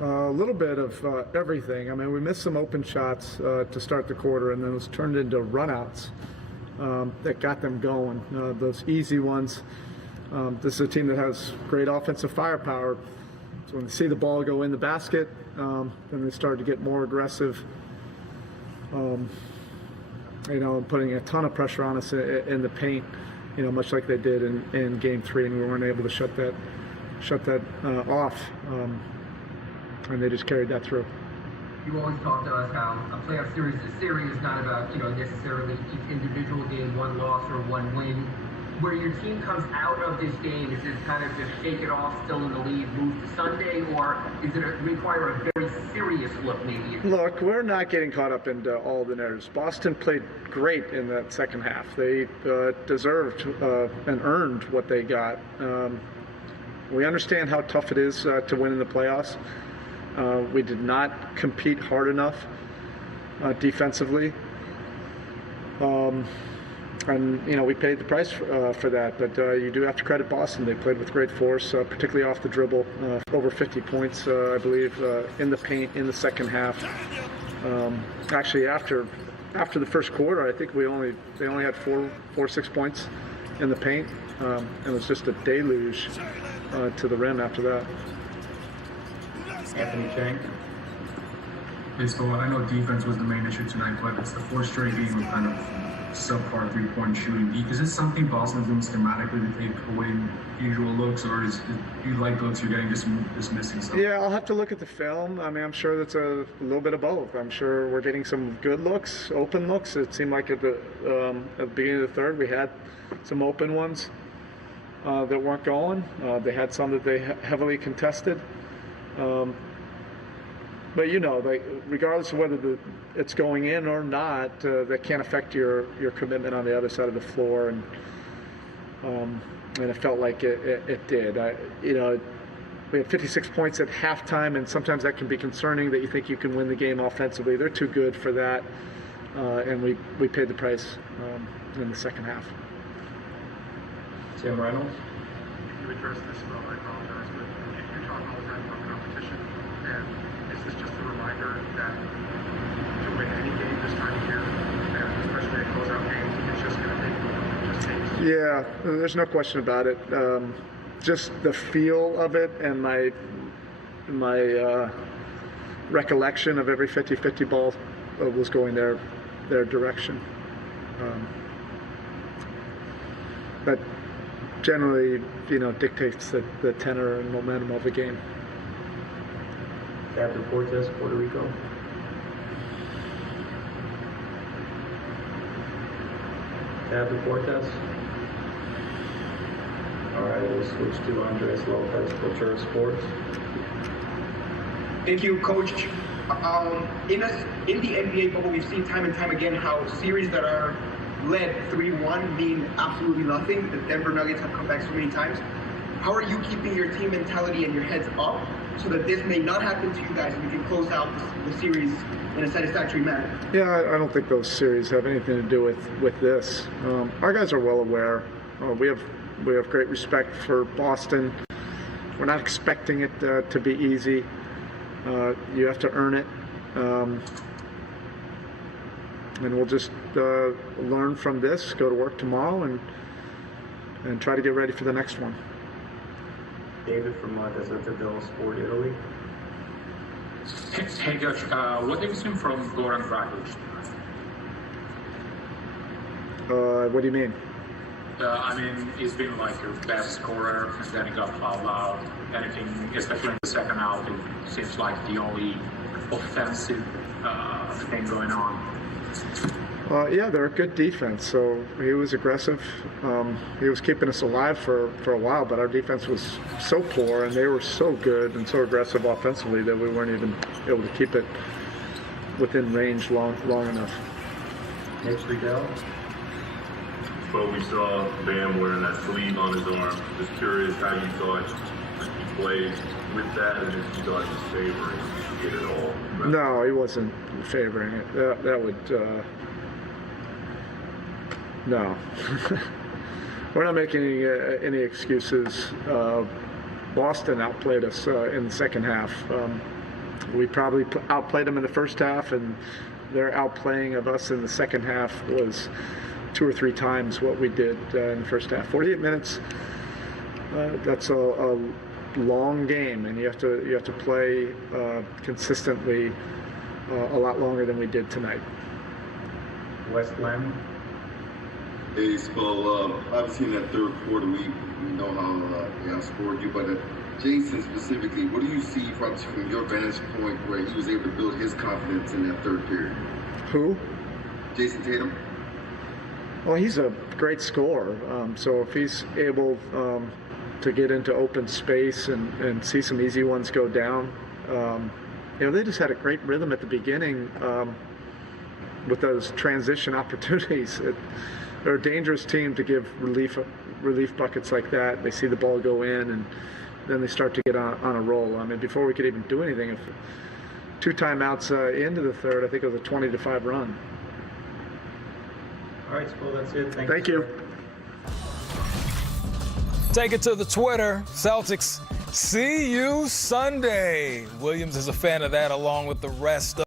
A little bit of everything. I mean, we missed some open shots to start the quarter, and then it was turned into runouts that got them going. Those easy ones. This is a team that has great offensive firepower. So when they see the ball go in the basket, then they start to get more aggressive. Putting a ton of pressure on us in the paint. Much like they did in Game 3, and we weren't able to shut that off. And they just carried that through. You always talk to us how a playoff series is not about necessarily each individual game, one loss or one win. Where your team comes out of this game, is it kind of just shake it off, still in the lead, move to Sunday, or is it require a very serious look maybe? Look, we're not getting caught up into all the narratives. Boston played great in that second half. They deserved and earned what they got. We understand how tough it is to win in the playoffs. We did not compete hard enough defensively. And we paid the price for that. But you do have to credit Boston. They played with great force, particularly off the dribble. Over 50 points, I believe, in the paint in the second half. Actually, after the first quarter, I think they only had 6 points in the paint. It was just a deluge to the rim after that. Anthony Chang. So I know defense was the main issue tonight, but it's the fourth straight game of kind of subpar three-point shooting. Is this something Boston's doing schematically to take away usual looks, or is you like looks you're getting just missing something? Yeah, I'll have to look at the film. I mean, I'm sure that's a little bit of both. I'm sure we're getting some good looks, open looks. It seemed like at the beginning of the third we had some open ones that weren't going. They had some that they heavily contested. But regardless of whether it's going in or not, that can't affect your commitment on the other side of the floor, and it felt like it did. We had 56 points at halftime, and sometimes that can be concerning that you think you can win the game offensively. They're too good for that, and we paid the price in the second half. Tim Reynolds. You addressed this, well, I apologize, but you talk all the time about competition, and is this just a reminder that to win any game this time of year, and especially a closeout game, it's just going to take. Yeah, there's no question about it. Just the feel of it and my recollection of every 50-50 ball was going their direction. That generally, dictates the tenor and momentum of the game. Captain Cortez, Puerto Rico. Captain Cortez. All right, we'll switch to Andres Lopez, Culture Sports. Thank you, Coach. In the NBA bubble, we've seen time and time again how series that are led 3-1 mean absolutely nothing. The Denver Nuggets have come back so many times. How are you keeping your team mentality and your heads up so that this may not happen to you guys and you can close out the series in a satisfactory manner? Yeah, I don't think those series have anything to do with this. Our guys are well aware. We have great respect for Boston. We're not expecting it to be easy. You have to earn it. And we'll just learn from this, go to work tomorrow, and try to get ready for the next one. David from Desert Sport, Italy. Hey, Coach, what have you seen from Goran Dragic? What do you mean? He's been like your best scorer, and then he got fouled out. Anything, especially in the second half, it seems like the only offensive thing going on. Yeah, they're a good defense. So he was aggressive. He was keeping us alive for a while, but our defense was so poor, and they were so good and so aggressive offensively that we weren't even able to keep it within range long enough. Mitch Riddell. But we saw Bam wearing that sleeve on his arm. Just curious how you thought he played with that, and if you thought he was favoring it at all. No, he wasn't favoring it. That would. No. We're not making any excuses. Boston outplayed us in the second half. We probably outplayed them in the first half, and their outplaying of us in the second half was 2 or 3 times what we did in the first half. 48 minutes. That's a long game, and you have to play consistently a lot longer than we did tonight. West Lamb. Hey, Spo, obviously in that third quarter, we know how they outscored you, but Jason specifically, what do you see from your vantage point where he was able to build his confidence in that third period? Who? Jason Tatum. Well, he's a great scorer, so if he's able to get into open space and see some easy ones go down, they just had a great rhythm at the beginning with those transition opportunities. They're a dangerous team to give relief buckets like that. They see the ball go in, and then they start to get on a roll. I mean, before we could even do anything, if 2 timeouts into the third, I think it was a 20-5 run. All right, Spo, that's it. Thank you. Take it to the Twitter. Celtics, see you Sunday. Williams is a fan of that along with the rest of